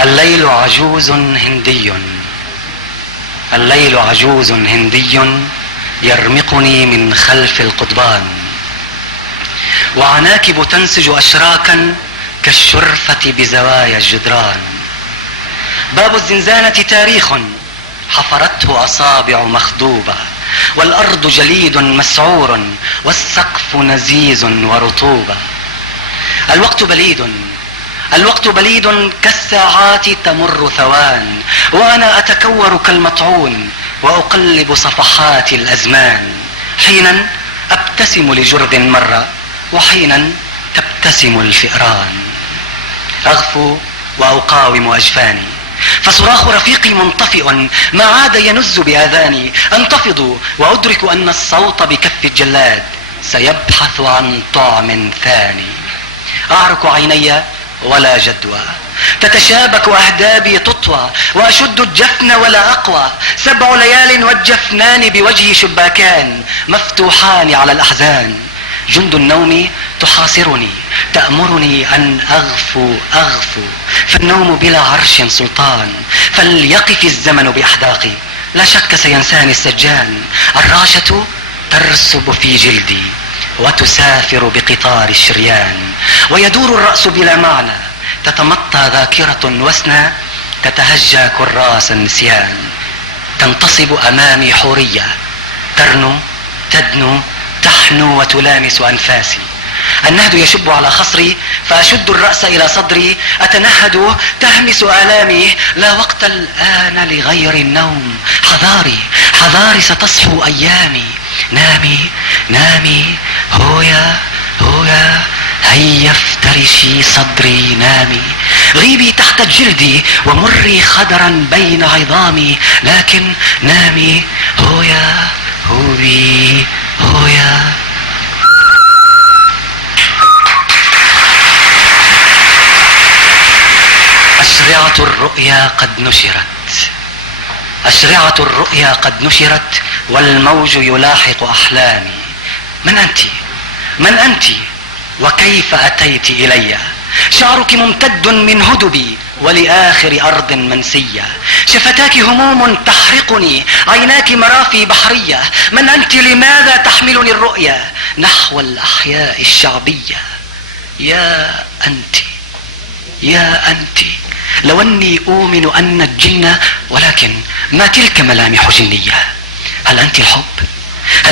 الليل عجوز هندي، الليل عجوز هندي يرمقني من خلف القضبان، وعناكب تنسج أشراكا كالشرفة بزوايا الجدران. باب الزنزانة تاريخ حفرته أصابع مخضوبة، والأرض جليد مسعور والسقف نزيز ورطوبة. الوقت بليد كالساعات تمر ثوان، وأنا أتكور كالمطعون وأقلب صفحات الأزمان. حينا أبتسم لجرذ مرة، وحينا تبتسم الفئران. أغفو وأقاوم أجفاني، فصراخ رفيقي منطفئ ما عاد ينز بآذاني. أنتفض وأدرك أن الصوت بكف الجلاد سيبحث عن طعم ثاني. أعرك عيني ولا جدوى، تتشابك أهدابي تطوى، وأشد الجفن ولا أقوى. 7 ليال والجفنان بوجهي شباكان مفتوحان على الأحزان. جند النوم تحاصرني تأمرني أن أغفو، فالنوم بلا عرش سلطان. فليقف الزمن بأحداقي، لا شك سينساني السجان. الرعشة ترسب في جلدي وتسافر بقطار الشريان، ويدور الرأس بلا معنى. تتمطى ذاكرة وسنى، تتهجى كراس النسيان. تنتصب أمامي حورية، ترنو تدنو تحنو وتلامس أنفاسي. النهد يشب على خصري، فأشد الرأس إلى صدري. أتنهد تهمس آلامي. لا وقت الآن لغير النوم. حذاري ستصحو أيامي. نامي هويا هيا افترشي صدري نامي. غيبي تحت جلدي ومري خدرا بين عظامي، لكن نامي هويا أشرعة الرؤيا قد نشرت والموج يلاحق أحلامي. من أنت وكيف أتيت إلي؟ شعرك ممتد من هدبي ولآخر أرض منسية. شفتاك هموم تحرقني، عيناك مرافي بحرية. من أنت؟ لماذا تحملني الرؤيا نحو الأحياء الشعبية؟ يا أنت لو أني أؤمن أن الجن، ولكن ما تلك ملامح جنية. هل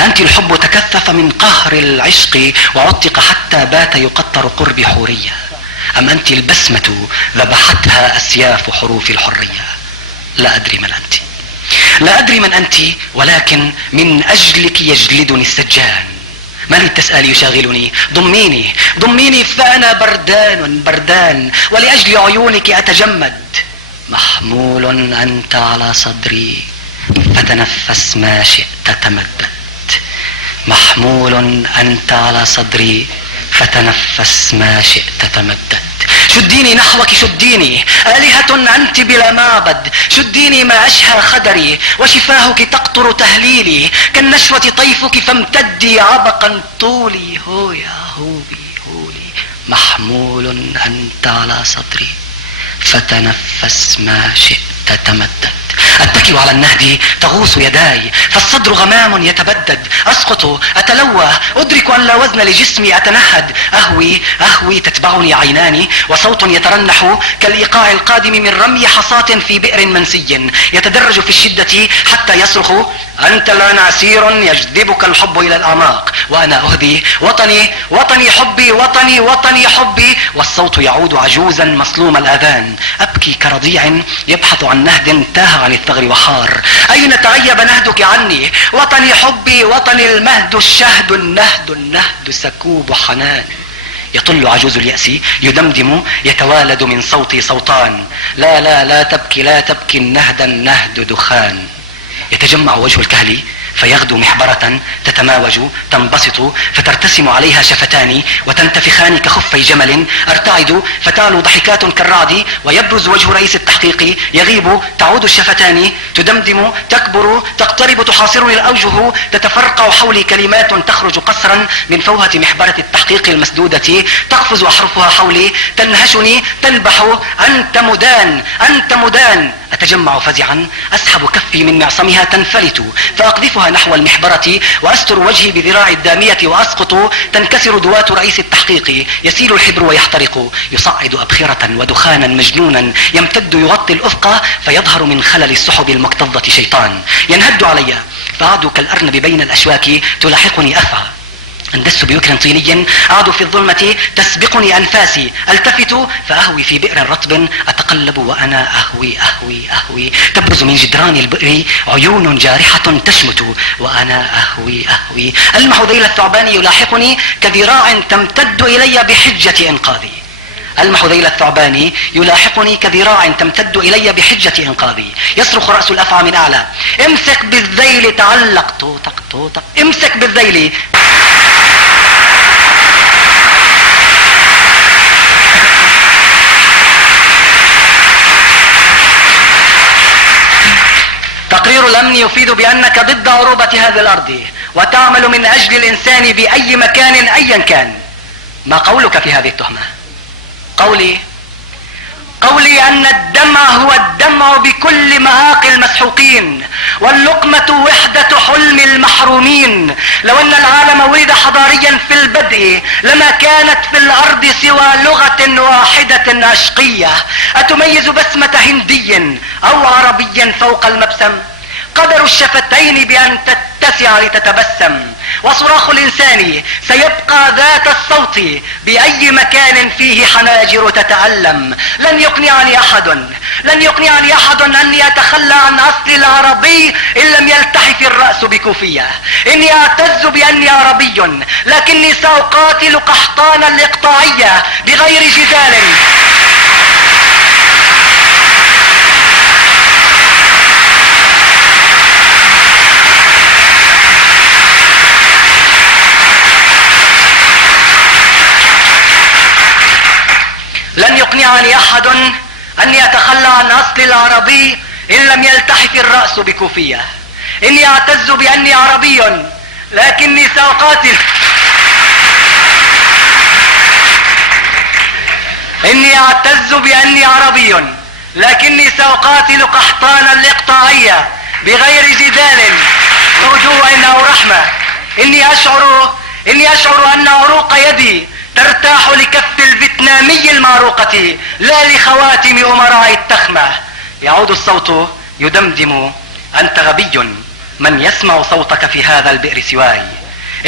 أنت الحب تكثف من قهر العشق وعتق حتى بات يقطر قرب حورية؟ أم أنت البسمة ذبحتها أسياف حروف الحرية؟ لا أدري من أنت، ولكن من أجلك يجلدني السجان. ما لي التسأل يشاغلني. ضميني فأنا بردان ولأجل عيونك أتجمد. محمول أنت على صدري فتنفس ما شئت تمدد. محمول أنت على صدري فتنفس ما شئت تمدد. شديني نحوك، شديني آلهة أنت بلا معبد. شديني ما أشهى خدري، وشفاهك تقطر تهليلي. كالنشوة طيفك فامتدي عبقا طولي. هويا هولي. محمول أنت على صدري فتنفس ما شئت تمدد. أتكئ على النهد تغوص يداي، فالصدر غمام يتبدد. أسقط أتلوى، أدرك أن لا وزن لجسمي. أتنهد أهوي تتبعني عيناني، وصوت يترنح كالإيقاع القادم من رمي حصاة في بئر منسي. يتدرج في الشدة حتى يصرخ: أنت الآن عسير يجذبك الحب إلى الأعماق. وأنا أهدي: وطني حبي، وطني حبي. والصوت يعود عجوزا مصلوم الآذان. أبكي كرضيع يبحث عن نهد تاه عن الثغر وحار. أين تغيب نهدك عني؟ وطني حبي، وطني المهد الشهد. النهد سكوب حنان. يطل عجوز اليأس يدمدم، يتوالد من صوتي صوتان: لا تبكي النهد دخان. يتجمع وجه الكهل فيغدو محبرة تتماوج تنبسط فترتسم عليها شفتان وتنتفخان كخفي جمل. ارتعد فتعلو ضحكات كالرعد ويبرز وجه رئيس التحقيق، يغيب تعود الشفتان، تدمدم تكبر تقترب تحاصرني الأوجه، تتفرقع حولي كلمات تخرج قسرا من فوهة محبرة التحقيق المسدودة، تقفز أحرفها حولي تنهشني تنبح. أنت مدان أنت مدان. أتجمع فزعا، أسحب كفي من معصمها تنفلت فأقذفها نحو المحبرة وأستر وجهي بذراعي الدامية وأسقط. تنكسر دوات رئيس التحقيق، يسيل الحبر ويحترق، يصعد أبخرة ودخانا مجنونا يمتد يغطي الأفق، فيظهر من خلل السحب المكتظة شيطان ينهد علي، فأعدو كالأرنب بين الأشواك تلاحقني أفعى. اندس بوكر طيني، اعد في الظلمة تسبقني انفاسي، التفت فاهوي في بئر رطب، اتقلب وانا اهوي اهوي اهوي، تبرز من جدران البئر عيون جارحة تشمت وانا اهوي اهوي، المح ذيل الثعبان يلاحقني كذراع تمتد الي بحجة انقاذي. المح ذيل الثعبان يلاحقني كذراع تمتد الي بحجة انقاذي. يصرخ رأس الافعى من اعلى، امسك بالذيل تعلق، طوطق طوطق، امسك بالذيل. تقرير الامن يفيد بانك ضد عروبة هذه الارض وتعمل من اجل الانسان باي مكان ايا كان. ما قولك في هذه التهمة؟ قولي ان الدمع هو الدمع بكل مآقي المسحوقين، واللقمة وحدة حلم المحرومين. لو ان العالم ولد حضاريا في البدء لما كانت في الارض سوى لغة واحدة اشقية. اتميز بسمة هندي او عربي فوق المبسم؟ قدر الشفتين بان تتسع لتتبسم، وصراخ الانسان سيبقى ذات الصوت باي مكان فيه حناجر تتألم. لن يقنعني احد اني اتخلى عن اصلي العربي ان لم يلتحف الرأس بكوفية. اني اعتز باني عربي، لكني ساقاتل قحطان الاقطاعية بغير جدال. لن يقنعني احد اني اتخلى عن اصلي العربي ان لم يلتحف الرأس بكوفية. اني اعتز باني عربي، لكني ساقاتل اني اعتز باني عربي، لكني ساقاتل قحطان الاقطاعية بغير جدال او جوع او رحمة. اني اشعر ان عروق يدي ترتاح لكف الفيتنامي المعروقة لا لخواتم امراء التخمة. يعود الصوت يدمدم، انت غبي، من يسمع صوتك في هذا البئر سواي.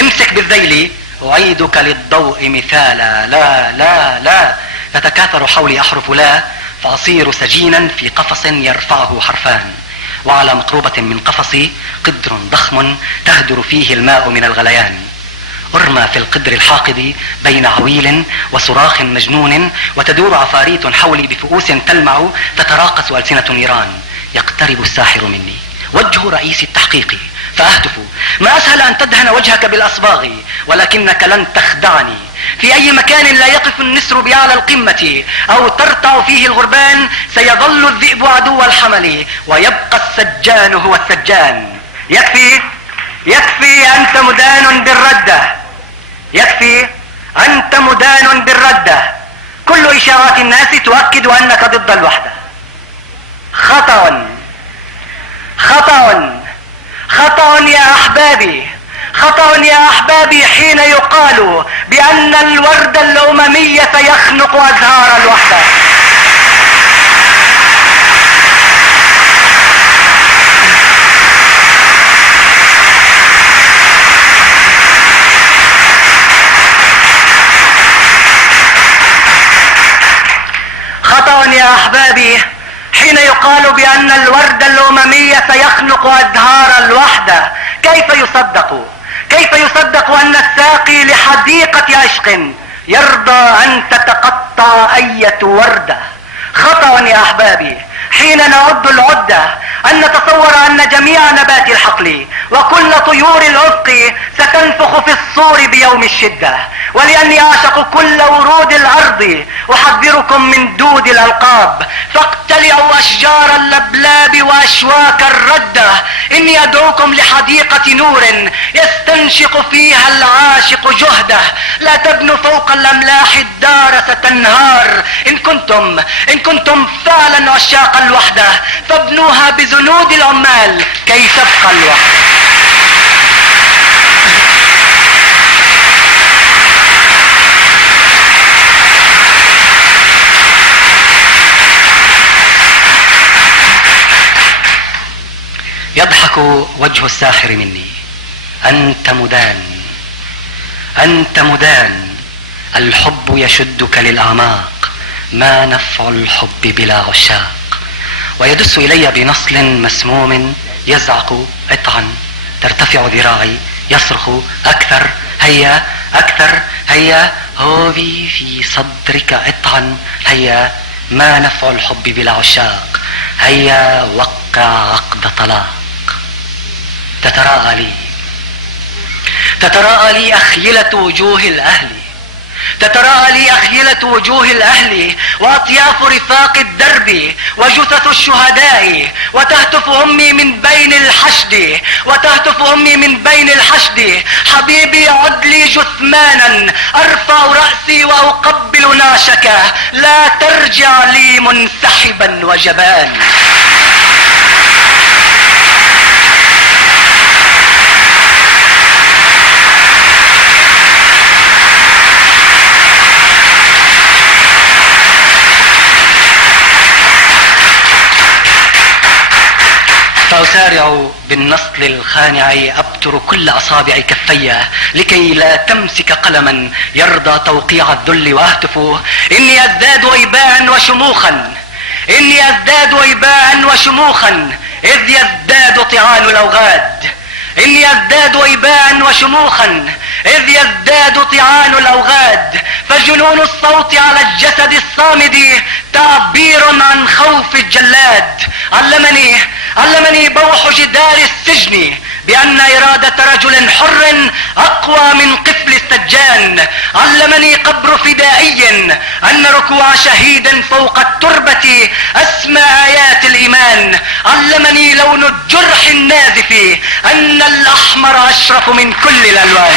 امسك بالذيل، اعيدك للضوء مثالا. لا لا لا. تتكاثر حولي احرف لا، فاصير سجينا في قفص يرفعه حرفان، وعلى مقروبة من قفصي قدر ضخم تهدر فيه الماء من الغليان. ارمى في القدر الحاقد بين عويل وصراخ مجنون، وتدور عفاريت حولي بفؤوس تلمع، تتراقص ألسنة نيران. يقترب الساحر مني، وجه رئيس التحقيق، فأهتف: ما أسهل أن تدهن وجهك بالأصباغ، ولكنك لن تخدعني. في أي مكان لا يقف النسر بأعلى القمة أو ترتع فيه الغربان سيظل الذئب عدو الحمل، ويبقى السجان هو السجان. يكفي أنت مدان بالردة، يكفي أنت مدان بالردة. كل إشارات الناس تؤكد أنك ضد الوحدة. خطأ يا أحبابي، خطأ يا أحبابي حين يقال بأن الورد الأممي سيخنق أزهار الوحدة. خطأ يا أحبابي حين يقال بأن الورد الأممي سيخنق أزهار الوحدة. كيف يصدق أن الساقي لحديقة عشق يرضى أن تتقطع أية وردة؟ خطأ يا أحبابي حين نعد العدة أن نتصور أن جميع نبات الحقل وكل طيور الافق ستنفخ في الصور بيوم الشدة. ولاني اعشق كل ورود الارض احذركم من دود الالقاب، فاقتلعوا اشجار اللبلاب واشواك الردة. اني ادعوكم لحديقة نور يستنشق فيها العاشق جهده. لا تبنوا فوق الاملاح الدار ستنهار. ان كنتم فعلا عشاق الوحدة فابنوها بزنود العمال كي تبقى الوحدة. يضحك وجه الساحر مني. انت مدان، انت مدان. الحب يشدك للاعماق. ما نفع الحب بلا عشاق. ويدس الي بنصل مسموم يزعق قطعا. ترتفع ذراعي يصرخ اكثر، هيا اكثر، هيا هوبي في صدرك قطعا، هيا ما نفع الحب بلا عشاق، هيا وقع عقد طلاق. تتراءى لي أخيلة وجوه الأهل، تتراءى لي أخيلة وجوه الأهل وأطياف رفاق الدرب وجثث الشهداء، وتهتف أمي من بين الحشد، وتهتف أمي من بين الحشد. حبيبي عد لي جثمانا أرفع رأسي وأقبل نعشك، لا ترجع لي منسحبا وجبان. فأسارع بالنصل الخانع أبتر كل أصابع كفي لكي لا تمسك قلما يرضى توقيع الذل، وأهتف إني أزداد ويباء وشموخا، إني أزداد ويباء وشموخا إذ يزداد طعان الأوغاد، إني أزداد ويباء وشموخا إذ يزداد طعان الأوغاد. فجنون الصوت على الجسد الصامد تعبير عن خوف الجلاد. علمني بوح جدار السجن بأن إرادة رجل حر أقوى من قفل السجان. علمني قبر فدائي أن ركوع شهيد فوق التربة أسمى آيات الإيمان. علمني لون الجرح النازف أن الأحمر أشرف من كل الألوان.